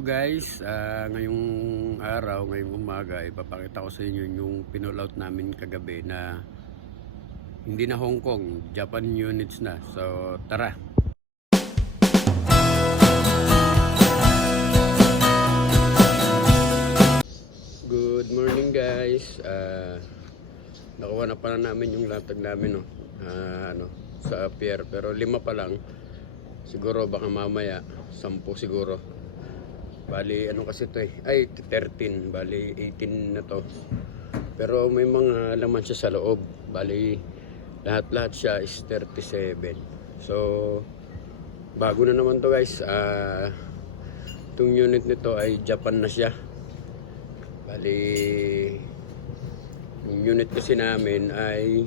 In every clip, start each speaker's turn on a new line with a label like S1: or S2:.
S1: Guys, Ah, ngayong araw, ngayong umaga, ipapakita ko sa inyo yung out namin kagabi na hindi na Hong Kong, Japan units na. So tara! Good morning guys. Ah, nakuha na pala namin yung latag namin no. Ah, ano, sa pier pero lima pa lang. Siguro baka mamaya, sampu siguro. Bali, ano kasi to eh. Ay, 13. Bali, 18 na to. Pero may mga laman siya sa loob. Bali, lahat-lahat siya is 37. So, bago na naman to guys. Ah, itong unit nito ay Japan na siya. Bali, yung unit kasi namin ay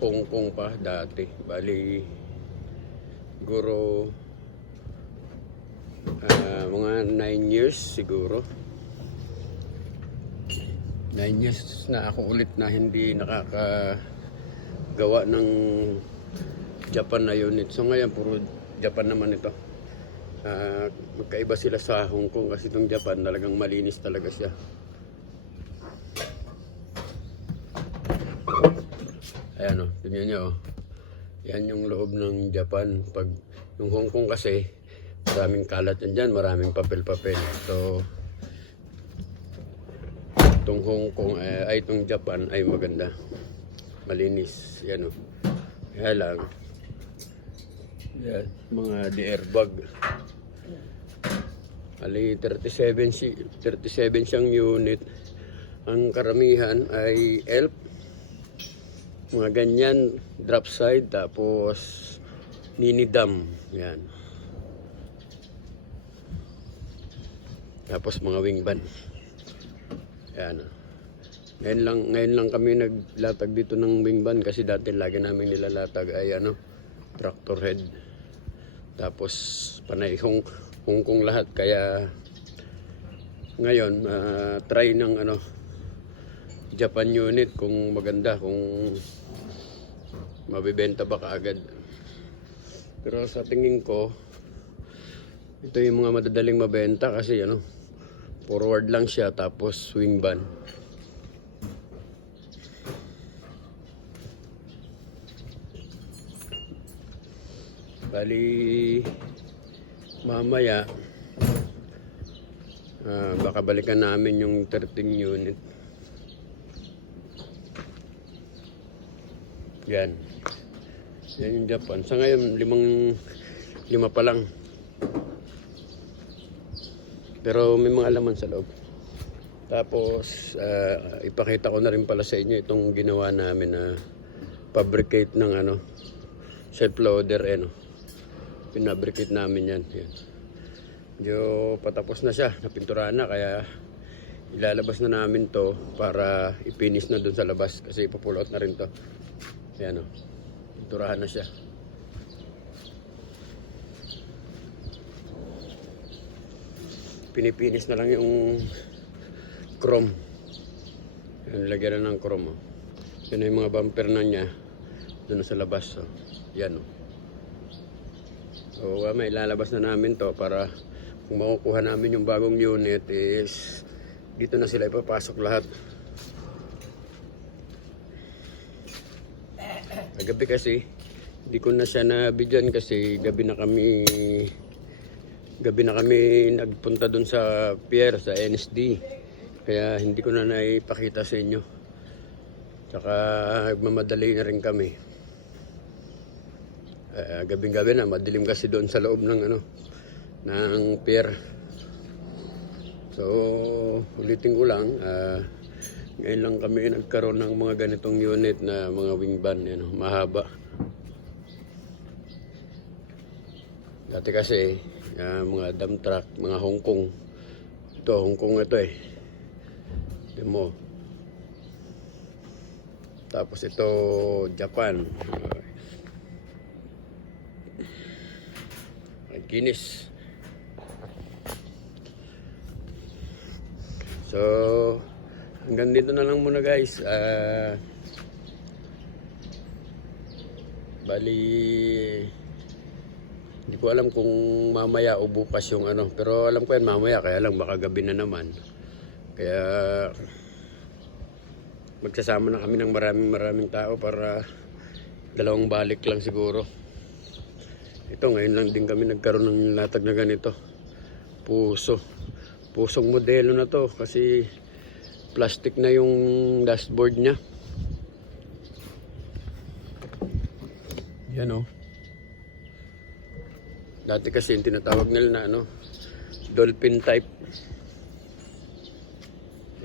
S1: Hong Kong pa dati. Bali, siguro Ah, mga 9 years siguro. 9 years na ako ulit na hindi nakakagawa ng Japan na unit. So ngayon puro Japan naman ito. Ah, magkaiba sila sa Hong Kong kasi itong Japan talagang malinis talaga siya. Ayan o, tingnan nyo. oh. Yan yung loob ng Japan. Pag yung Hong Kong kasi, maraming kalat yan dyan, maraming papel-papel. So, itong Hong Kong, eh, ay itong Japan ay maganda. Malinis. Yan o. Kaya lang, yan, mga di-airbag. Ali 37 si 37 siyang unit. Ang karamihan ay ELP. Mga ganyan, drop side tapos ninidam. Yan. Tapos mga wing van. Yan. Ngayon lang, ngayon lang kami naglatag dito ng wing van kasi dati lagi namin nilalatag ay ano, tractor head. Tapos panay Hong, Hong Kong lahat kaya ngayon ah, try ng ano Japan unit kung maganda kung mabibenta ba kaagad. Pero sa tingin ko ito yung mga madadaling mabenta kasi ano forward lang siya tapos swing ban. Bali mamaya ah, baka balikan namin yung 13 unit. Yan. Yan yung Japan. Sa ngayon, limang, lima pa lang. Pero may mga laman sa loob. Tapos, ah, ipakita ko na rin pala sa inyo itong ginawa namin na fabricate ng ano, self-loader, eh, no? Pinabricate namin yan. yan. Medyo patapos na siya, napinturahan na, kaya ilalabas na namin to para ipinis na dun sa labas kasi ipapulot na rin to. Ayan o, pinturahan na siya. Pinipinis na lang yung chrome. Yan, lagyan na ng chrome. Oh. Na yung mga bumper na niya. Doon sa labas. Oh. Yan o. So, uh, may lalabas na namin to para kung makukuha namin yung bagong unit is dito na sila ipapasok lahat. Gabi kasi, hindi ko na siya nabidyan kasi gabi na kami gabi na kami nagpunta dun sa pier, sa NSD. Kaya hindi ko na naipakita sa inyo. Tsaka mamadali na rin kami. Uh, gabing-gabi na, madilim kasi doon sa loob ng ano, ng pier. So, ulitin ko lang, ah, ngayon lang kami nagkaroon ng mga ganitong unit na mga wing van, yan, oh, mahaba. Dati kasi, ah, mga dump truck, mga Hong Kong. Ito, Hong Kong ito eh. Ito mo. Tapos ito, Japan. Uh, Guinness. So, hanggang dito na lang muna guys. Ah, bali, Hindi ko alam kung mamaya o bukas yung ano. Pero alam ko yan mamaya, kaya lang baka gabi na naman. Kaya magsasama na kami ng maraming maraming tao para dalawang balik lang siguro. Ito, ngayon lang din kami nagkaroon ng latag na ganito. Puso. Pusong modelo na to kasi plastic na yung dashboard niya. Yan oh. Dati kasi yung tinatawag nila na ano, dolphin type.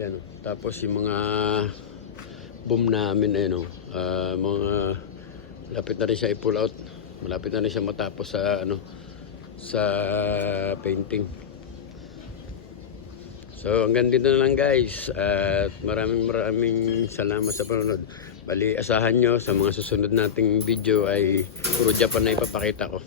S1: Yan oh. Tapos yung mga boom namin ayun oh, ah, mga lapit na rin siya i-pull out. Malapit na rin siya matapos sa ano sa painting. So hanggang dito na lang guys at maraming maraming salamat sa panonood. Bali asahan nyo sa mga susunod nating video ay puro Japan na ipapakita ko.